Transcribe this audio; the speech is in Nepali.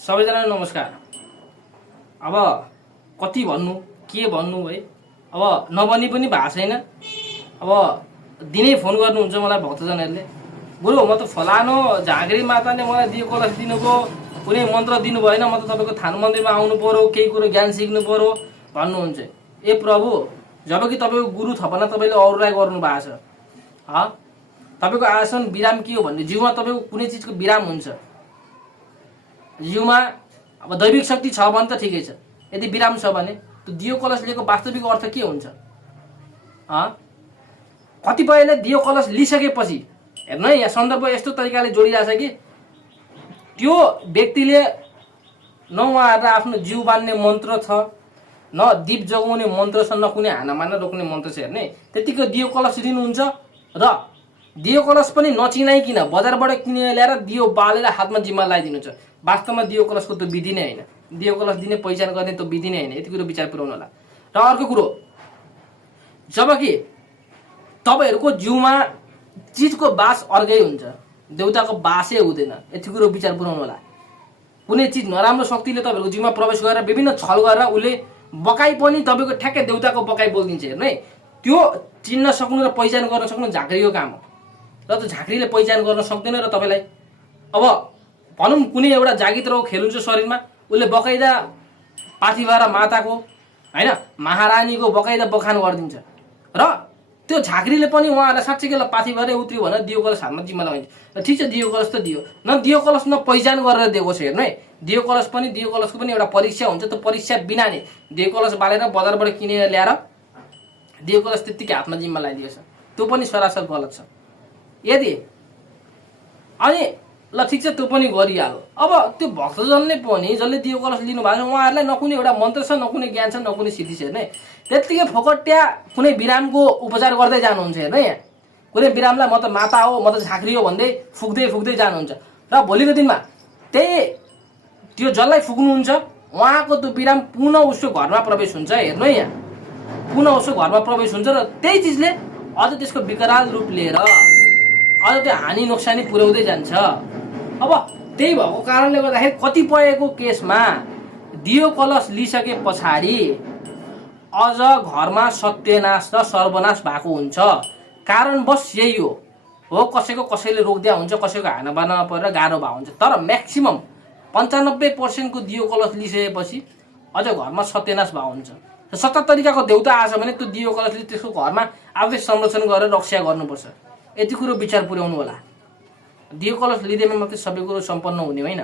सबैजनालाई नमस्कार। अब कति भन्नु के भन्नु है, अब नभनी पनि भएको छैन। अब दिनै फोन गर्नुहुन्छ मलाई भक्तजनहरूले, गुरु म त फलानो झाँक्री माताले मलाई दियो कलश दिनुभयो, कुनै मन्त्र दिनु भएन, म त तपाईँको थान मन्दिरमा आउनु पर्यो, केही कुरो ज्ञान सिक्नु पर्यो भन्नुहुन्छ। ए प्रभु, जबकि तपाईँको गुरु थपना तपाईँले अरूलाई गर्नु भएको छ। तपाईँको आसन विराम के हो भन्ने, जिउमा तपाईँको कुनै चिजको विराम हुन्छ, जिउमा अब दैविक शक्ति छ भने त ठिकै छ, यदि विराम छ भने त्यो दियो कलश लिएको वास्तविक अर्थ के हुन्छ? कतिपयले दियो कलश लिइसकेपछि हेर्नु है, यहाँ सन्दर्भ यस्तो तरिकाले जोडिरहेछ कि त्यो व्यक्तिले न उहाँहरूलाई आफ्नो जिउ बान्ने मन्त्र छ, न दीप जगाउने मन्त्र छ, न कुनै हानामाना रोक्ने मन्त्र छ। हेर्ने त्यतिको दियो कलश लिनुहुन्छ र दियो कलश पनि नचिनाइकन बजारबाट किनेर ल्याएर दियो बालेर हातमा जिम्मा लगाइदिनुहुन्छ। वास्तवमा दियो कलशको त्यो विधि नै होइन, दियो कलश दिने पहिचान गर्ने त्यो विधि नै होइन। यति कुरो विचार पुर्याउनु होला। र अर्को कुरो, जबकि तपाईँहरूको जिउमा चिजको बास अर्कै हुन्छ, देउताको बासै हुँदैन। यति कुरो विचार पुर्याउनु होला। कुनै चिज नराम्रो शक्तिले तपाईँहरूको जिउमा प्रवेश गरेर विभिन्न छल गरेर उसले बकाई पनि तपाईँको ठ्याक्कै देउताको बकाई बोलिदिन्छ। हेर्नु है, त्यो चिन्न सक्नु र पहिचान गर्न सक्नु झाँक्रीको काम हो। र त्यो झाँक्रीले पहिचान गर्न सक्दैन। र तपाईँलाई अब भनौँ कुनै एउटा जागित रोग खेल्नुहुन्छ शरीरमा, उसले बकाइदा पाथिभरा माताको होइन महारानीको बकाइदा बखान गरिदिन्छ। र त्यो झाँक्रीले पनि उहाँहरूलाई साँच्चै ल पाथिभरै उत्रियो भनेर दियो कलश हातमा जिम्मा लगाइन्छ। र ठिक छ, दियो कलश त दियो, न दियो कलश न पहिचान गरेर दिएको छ। हेर्नु है, दियो कलशको पनि एउटा परीक्षा हुन्छ। त्यो परीक्षा बिना नै दियो कलश बालेर बजारबाट किनेर ल्याएर दियो कलश त्यत्तिकै हातमा जिम्मा लगाइदिएछ, त्यो पनि सरासर गलत छ। यदि अनि ल ठिक छ, त्यो पनि गरिहाल्यो। अब त्यो भक्तजनले पनि जसले दियो कलश लिनु भएको छ उहाँहरूलाई न कुनै एउटा मन्त्र छ, न कुनै ज्ञान छ, न कुनै सिद्धि छ। हेर्ने त्यत्तिकै फोकट्या कुनै विरामको उपचार गर्दै जानुहुन्छ। हेर्नु यहाँ, कुनै विरामलाई म त माता हो, म त झाँक्री हो भन्दै फुक्दै जानुहुन्छ। र भोलिको दिनमा त्यही त्यो जसलाई फुक्नुहुन्छ उहाँको त्यो विराम पुनः उसको घरमा प्रवेश हुन्छ। हेर्नु है, यहाँ पुनः उसको घरमा प्रवेश हुन्छ र त्यही चिजले अझ त्यसको विकराल रूप लिएर अझ त्यो हानि नोक्सानी पुर्याउँदै जान्छ। अब त्यही भएको कारणले गर्दाखेरि कतिपयको केसमा दियो कलश लिइसके पछाडि अझ घरमा सत्यनाश र सर्वनाश भएको हुन्छ। कारण बस यही हो कसैको कसैले रोक्दिया हुन्छ, कसैको हानाबानामा परेर गाह्रो भएको हुन्छ। तर म्याक्सिमम 95% को दियो कलश लिइसकेपछि अझ घरमा सत्यनाश भएको हुन्छ। सत्ता तरिकाको देउता आछ भने त्यो दियो कलशले त्यसको घरमा आफै संरक्षण गरेर रक्षा गर्नुपर्छ। यति कुरो विचार पुर्याउनु होला। दियो कलश लिँदैमा मात्रै सबै कुरो सम्पन्न हुने होइन।